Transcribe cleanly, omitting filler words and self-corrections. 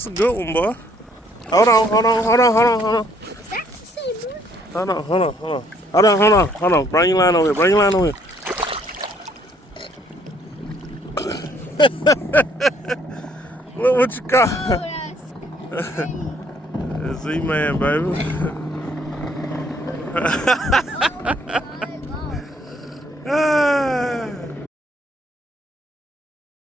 That's a good one, boy. Hold on. Is that the same one? Hold on. Bring your line over here. Look what you got. Oh, that's great. Z-Man, baby. Oh,